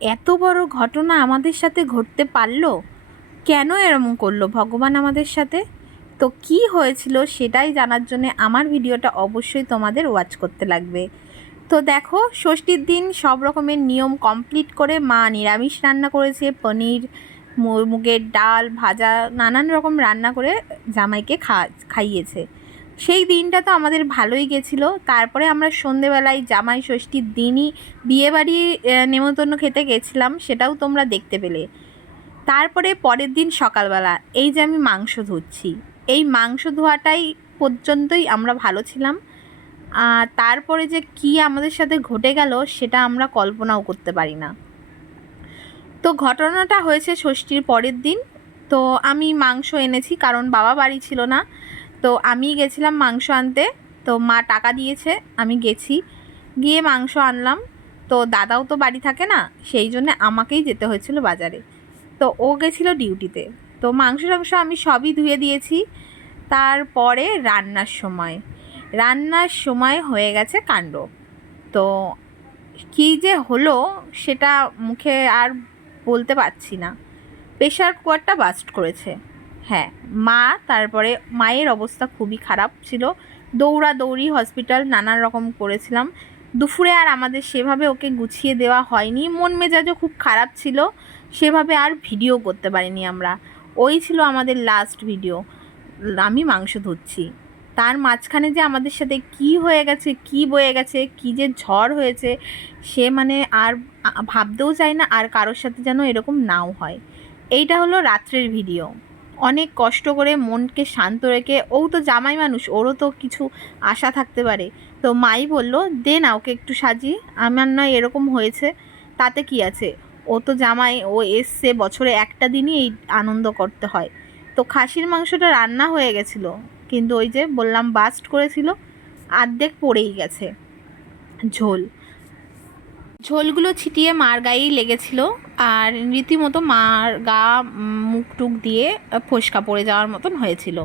এত বড় ঘটনা আমাদের সাথে ঘটতে পারল? কেন এরকম করল? ভগবান আমাদের সাথে? তো কি হয়েছিল সেটাই জানার জন্য আমার ভিডিওটা অবশ্যই তোমাদের ওয়াচ করতে লাগবে। তো দেখো, ষষ্ঠীর দিন সব রকমের নিয়ম কমপ্লিট করে মা নিরামিষ রান্না করেছে, পনির মুগের ডাল, ভাজা, নানান রকম রান্না করে জামাইকে খা খাইয়েছে। সেই দিনটা তো আমাদের ভালোই গেছিল। তারপরে আমরা সন্ধেবেলায় জামাই ষষ্ঠীর দিনই বিয়েবাড়ি নেমন্তন্ন খেতে গেছিলাম, সেটাও তোমরা দেখতে পেলে। তারপরে পরের দিন সকালবেলা এই যে আমি মাংস ধুচ্ছি, এই মাংস ধোয়াটাই পর্যন্তই আমরা ভালো ছিলাম। তারপরে যে কি আমাদের সাথে ঘটে গেল, সেটা আমরা কল্পনাও করতে পারি না। তো ঘটনাটা হয়েছে ষষ্ঠীর পরের দিন। তো আমি মাংস এনেছি, কারণ বাবা বাড়ি ছিল না। তো আমি গেছিলাম মাংস আনতে। তো মা টাকা দিয়েছে, আমি গেছি। গিয়ে মাংস আনলাম। তো দাদাও তো বাড়ি থাকে না, সেই জন্য আমাকেই যেতে হয়েছিল বাজারে। তো ও গেছিল ডিউটিতে। তো মাংস টাংস আমি সবই ধুয়ে দিয়েছি। তারপরে রান্নার সময়। রান্নার সময় হয়ে গেছে কাণ্ড। তো কী যে হলো সেটা মুখে আর বলতে পারছি না। প্রেশার কুকারটা বাস্ট করেছে। হ্যাঁ মা তারপরে মায়ের অবস্থা খুবই খারাপ ছিল। দৌড়াদৌড়ি হসপিটাল নানান রকম করেছিলাম। দুপুরে আর আমাদের সেভাবে ওকে গুছিয়ে দেওয়া হয়নি। মন মেজাজও খুব খারাপ ছিল। সেভাবে আর ভিডিও করতে পারিনি আমরা। ওই ছিল আমাদের লাস্ট ভিডিও আমি মাংস ধুচ্ছি। তার মাঝখানে যে আমাদের সাথে কি হয়ে গেছে, কি বয়ে গেছে, কি যে ঝড় হয়েছে, সে মানে আর ভাবতেও চায় না আর কারোর সাথে যেন এরকম নাও হয়। এইটা হলো রাত্রের ভিডিও অনেক কষ্ট করে মনকে শান্ত রেখে, ও তো জামাই মানুষ, ওরও তো কিছু আশা থাকতে পারে। তো মাই বলল, দে না, ওকে একটু সাজি আমার নয়, এরকম হয়েছে। তাতে কি আছে? ও তো জামাই, ও এসছে বছরে একটা দিনই এই আনন্দ করতে হয়। তো খাসির মাংসটা রান্না হয়ে গেছিল, কিন্তু ওই যে বললাম বাস্ট করেছিল, আর্ধেক পড়েই গেছে ঝোল। ঝোলগুলো ছিটিয়ে মার গায়েই লেগেছিল আর রীতিমতো মার গা মুখ টুক দিয়ে ফোসকা পড়ে যাওয়ার মতন হয়েছিল।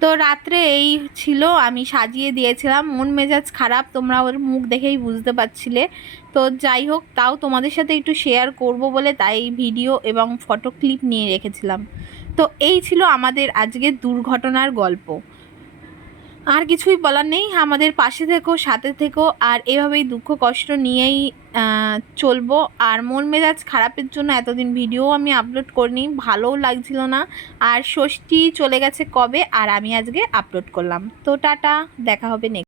তো রাত্রে এই ছিল, আমি সাজিয়ে দিয়েছিলাম। মন মেজাজ খারাপ, তোমরা ওর মুখ দেখেই বুঝতে পারছিলে। তো যাই হোক, তাও তোমাদের সাথে একটু শেয়ার করব বলে তাই ভিডিও এবং ফটো ক্লিপ নিয়ে রেখেছিলাম। তো এই ছিল আমাদের আজকের দুর্ঘটনার গল্প। আর কিছুই বলার নেই। আমাদের পাশে থেকো, সাথে থেকো, আর এভাবেই দুঃখ, কষ্ট নিয়েই চলবো। আর মন মেজাজ খারাপের জন্য এতদিন ভিডিও আমি আপলোড করিনি, ভালোও লাগছিল না। আর ষষ্ঠী চলে গেছে কবে? আর আমি আজকে আপলোড করলাম। তো টাটা, দেখা হবে নেক্সট